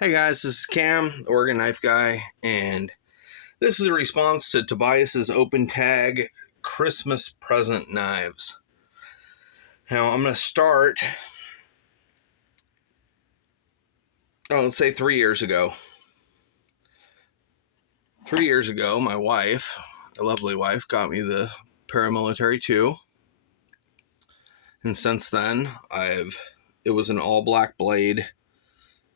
Hey guys, this is Cam, the Oregon Knife Guy, and this is a response to Tobias's open tag Christmas present knives. Now I'm going to start, let's say 3 years ago. 3 years ago, my wife, a lovely wife, got me the Paramilitary 2, and since then, it was an all black blade,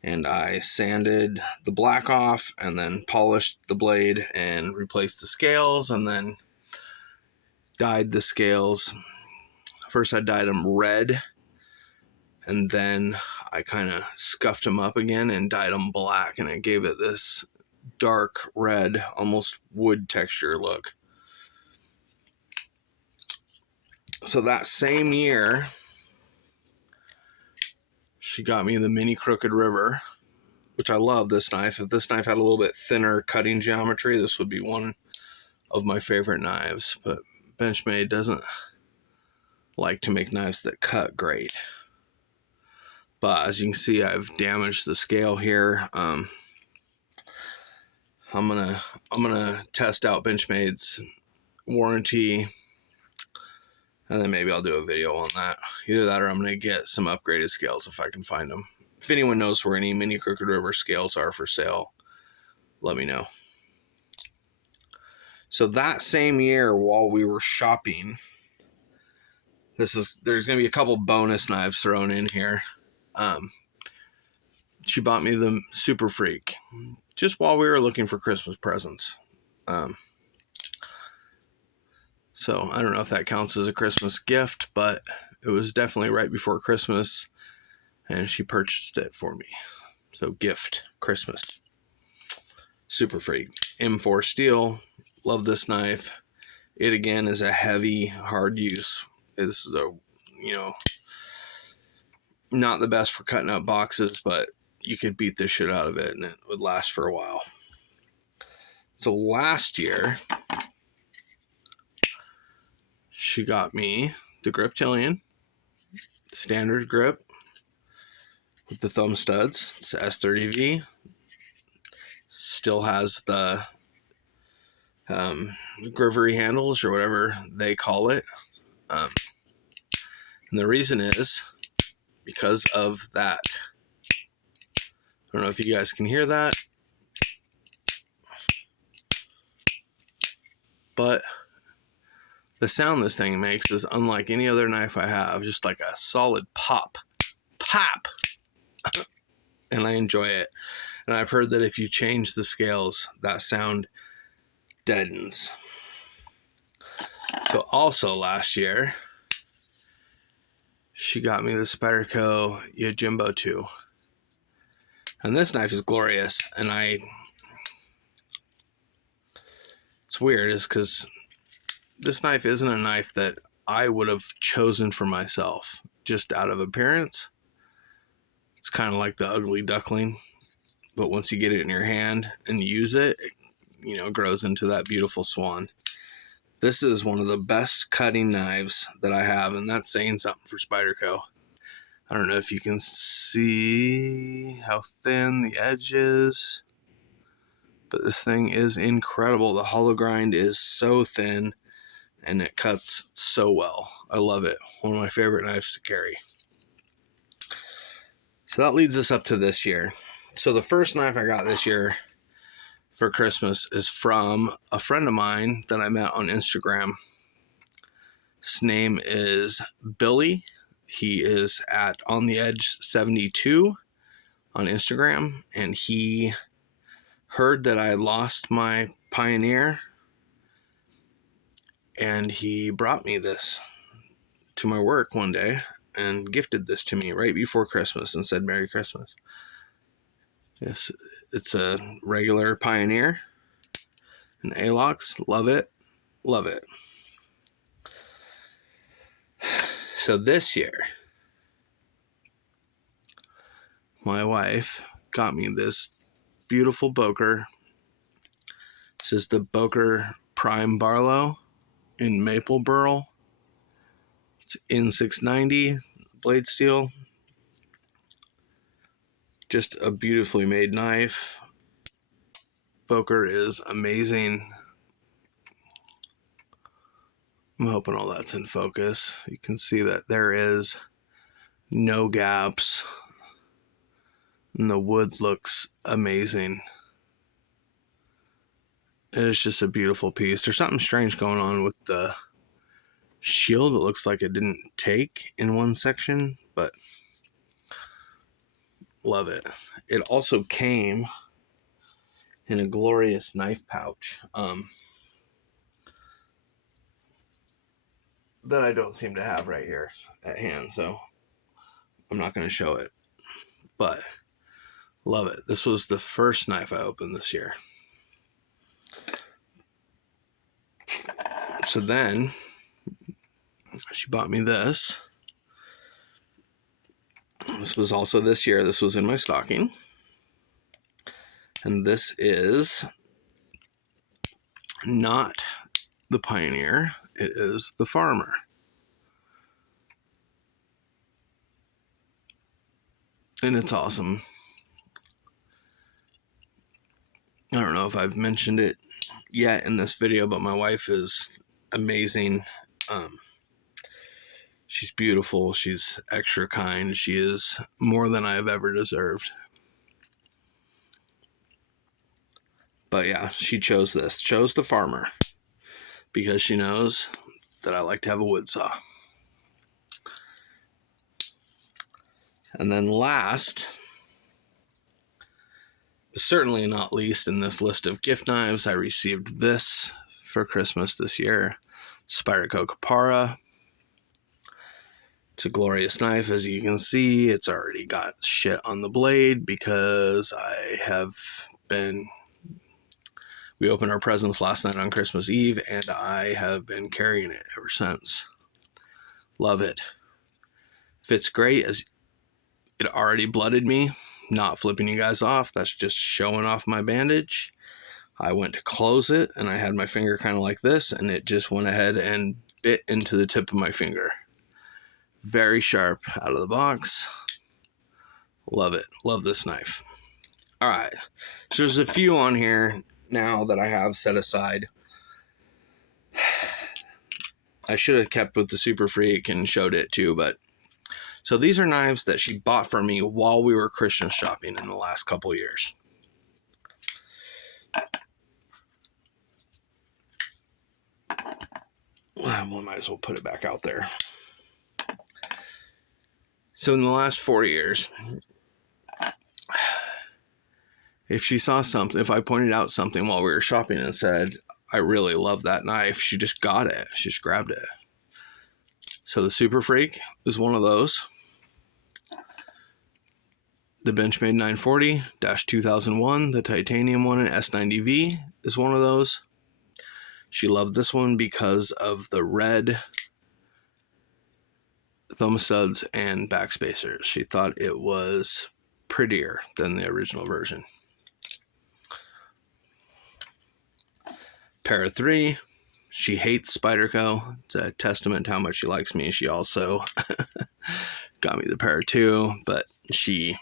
and I sanded the black off and then polished the blade and replaced the scales and then dyed the scales. First I dyed them red, and then I kind of scuffed them up again and dyed them black, and it gave it this dark red, almost wood texture look. So that same year, she got me the Mini Crooked River, which I love this knife. If this knife had a little bit thinner cutting geometry, this would be one of my favorite knives, but Benchmade doesn't like to make knives that cut great. But as you can see, I've damaged the scale here. I'm gonna test out Benchmade's warranty, and then maybe I'll do a video on that. Either that, or I'm gonna get some upgraded scales if I can find them. If anyone knows where any Mini Crooked River scales are for sale, let me know. So that same year, while we were shopping, there's gonna be a couple bonus knives thrown in here. She bought me the Super Freak just while we were looking for Christmas presents. So I don't know if that counts as a Christmas gift, but it was definitely right before Christmas, and she purchased it for me. So gift, Christmas. Super Freak. M4 steel. Love this knife. It again is a heavy, hard use. This is not the best for cutting up boxes, but you could beat the shit out of it and it would last for a while. So last year, she got me the Griptilian standard grip with the thumb studs. It's S30V. Still has the grivery handles or whatever they call it. And the reason is because of that. I don't know if you guys can hear that, but the sound this thing makes is unlike any other knife I have. Just like a solid pop. Pop! And I enjoy it. And I've heard that if you change the scales, that sound deadens. So also last year, she got me the Spyderco Yojimbo 2. And this knife is glorious. And it's weird is because this knife isn't a knife that I would have chosen for myself just out of appearance. It's kind of like the ugly duckling, but once you get it in your hand and use it, it grows into that beautiful swan. This is one of the best cutting knives that I have, and that's saying something for Spyderco. I don't know if you can see how thin the edge is, but this thing is incredible. The hollow grind is so thin, and it cuts so well. I love it. One of my favorite knives to carry. So that leads us up to this year. So the first knife I got this year for Christmas is from a friend of mine that I met on Instagram. His name is Billy. He is at On The Edge 72 on Instagram, and he heard that I lost my Pioneer, and he brought me this to my work one day and gifted this to me right before Christmas and said Merry Christmas. Yes, it's a regular Pioneer, an Alox. Love it. Love it. So this year, my wife got me this beautiful Boker. This is the Boker Prime Barlow in maple burl. It's N690 blade steel. Just a beautifully made knife. Boker is amazing. I'm hoping all that's in focus. You can see that there is no gaps. And the wood looks amazing. It is just a beautiful piece. There's something strange going on with the shield. It looks like it didn't take in one section, but love it. It also came in a glorious knife pouch that I don't seem to have right here at hand, so I'm not going to show it, but love it. This was the first knife I opened this year. So then she bought me this. This was also this year. This was in my stocking. And this is not the Pioneer. It is the Farmer. And it's awesome. I don't know if I've mentioned it yet in this video, but my wife is amazing. She's beautiful. She's extra kind. She is more than I have ever deserved. But yeah, she chose this. Chose the Farmer because she knows that I like to have a wood saw. And then last, but certainly not least in this list of gift knives, I received this for Christmas this year. Spyderco Kapara. It's a glorious knife. As you can see, it's already got shit on the blade because we opened our presents last night on Christmas Eve, and I have been carrying it ever since. Love it. Fits great. As it already blooded me. Not flipping you guys off. That's just showing off my bandage. I went to close it, and I had my finger kind of like this, and it just went ahead and bit into the tip of my finger. Very sharp out of the box. Love it. Love this knife. All right. So there's a few on here now that I have set aside. I should have kept with the Super Freak and showed it too, but so these are knives that she bought for me while we were Christmas shopping in the last couple years. Well, we might as well put it back out there. So in the last 4 years, if she saw something, if I pointed out something while we were shopping and said, I really love that knife, she just got it. She just grabbed it. So the Super Freak is one of those. The Benchmade 940-2001, the titanium one in S90V is one of those. She loved this one because of the red thumb studs and backspacers. She thought it was prettier than the original version. Para 3. She hates Spyderco. It's a testament to how much she likes me. She also got me the Para 2, but she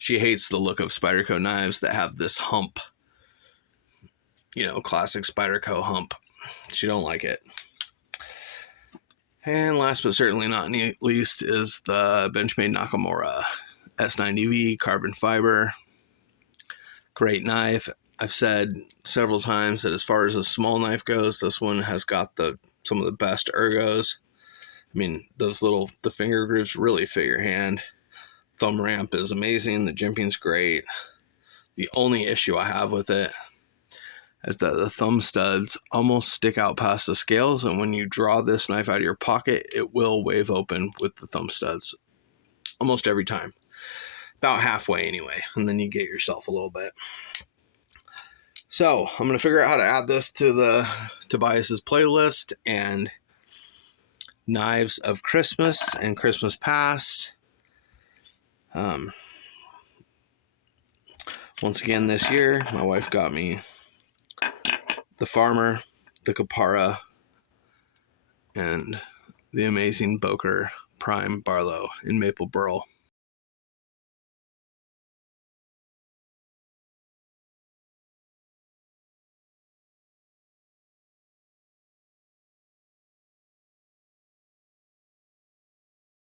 hates the look of Spyderco knives that have this hump. You know, classic Spyderco hump. She don't like it. And last but certainly not least is the Benchmade Nakamura S90V carbon fiber. Great knife. I've said several times that as far as a small knife goes, this one has got some of the best ergos. I mean, the finger grooves really fit your hand. Thumb ramp is amazing. The jimping's great. The only issue I have with it is that the thumb studs almost stick out past the scales, and when you draw this knife out of your pocket, it will wave open with the thumb studs almost every time. About halfway anyway, and then you get yourself a little bit. So I'm going to figure out how to add this to Tobias's playlist and knives of Christmas and Christmas past. Once again this year, my wife got me the Farmer, the Kapara, and the amazing Boker Prime Barlow in Maple Burl.